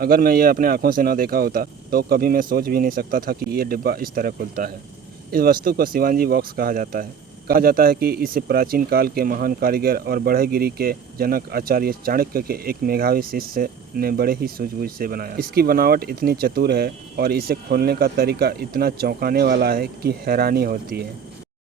अगर मैं ये अपने आँखों से ना देखा होता तो कभी मैं सोच भी नहीं सकता था कि ये डिब्बा इस तरह खुलता है। इस वस्तु को शिवांजी बॉक्स कहा जाता है। कहा जाता है कि इसे प्राचीन काल के महान कारीगर और बढ़ईगिरी के जनक आचार्य चाणक्य के एक मेधावी शिष्य ने बड़े ही सूझबूझ से बनाया। इसकी बनावट इतनी चतुर है और इसे खोलने का तरीका इतना चौंकाने वाला है कि हैरानी होती है।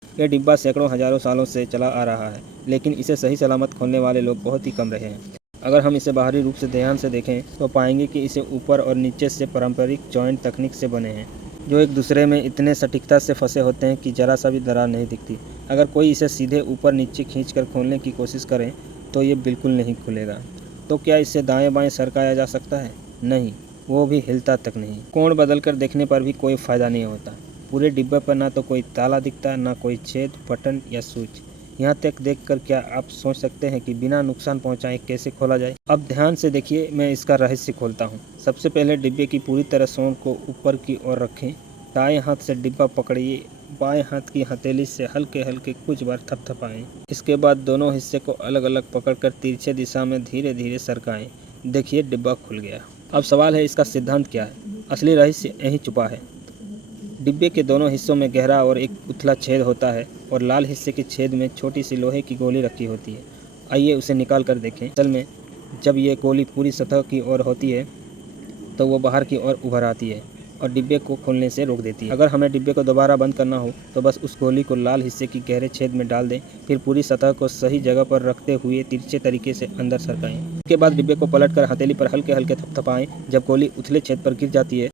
यह डिब्बा सैकड़ों हजारों सालों से चला आ रहा है, लेकिन इसे सही सलामत खोलने वाले लोग बहुत ही कम रहे हैं। अगर हम इसे बाहरी रूप से ध्यान से देखें तो पाएंगे कि इसे ऊपर और नीचे से पारंपरिक जॉइंट तकनीक से बने हैं, जो एक दूसरे में इतने सटीकता से फंसे होते हैं कि जरा सा भी दरार नहीं दिखती। अगर कोई इसे सीधे ऊपर नीचे खींचकर खोलने की कोशिश करे तो ये बिल्कुल नहीं खुलेगा। तो क्या इसे दाएं बाएं सरकाया जा सकता है? नहीं, वो भी हिलता तक नहीं। कोण बदल कर देखने पर भी कोई फ़ायदा नहीं होता। पूरे डिब्बे पर ना तो कोई ताला दिखता, ना कोई छेद, बटन या स्विच। यहाँ तक देखकर क्या आप सोच सकते हैं कि बिना नुकसान पहुँचाए कैसे खोला जाए? अब ध्यान से देखिए, मैं इसका रहस्य खोलता हूँ। सबसे पहले डिब्बे की पूरी तरह सोंड को ऊपर की ओर रखें। दाएं हाथ से डिब्बा पकड़िए, बाएं हाथ की हथेली से हल्के हल्के कुछ बार थपथपाएं। इसके बाद दोनों हिस्से को अलग अलग पकड़कर तिरछे दिशा में धीरे धीरे सरकाएं। देखिए, डिब्बा खुल गया। अब सवाल है, इसका सिद्धांत क्या है? असली रहस्य यहीं छुपा है। डिब्बे के दोनों हिस्सों में गहरा और एक उथला छेद होता है और लाल हिस्से के छेद में छोटी सी लोहे की गोली रखी होती है। आइए उसे निकाल कर देखें। असल में जब ये गोली पूरी सतह की ओर होती है तो वो बाहर की ओर उभर आती है और डिब्बे को खोलने से रोक देती है। अगर हमें डिब्बे को दोबारा बंद करना हो तो बस उस गोली को लाल हिस्से की गहरे छेद में डाल दें, फिर पूरी सतह को सही जगह पर रखते हुए तिरछे तरीके से अंदर सरकाएं। इसके बाद डिब्बे को पलटकर हथेली पर हल्के हल्के थपथपाएं। जब गोली उथले छेद पर गिर जाती है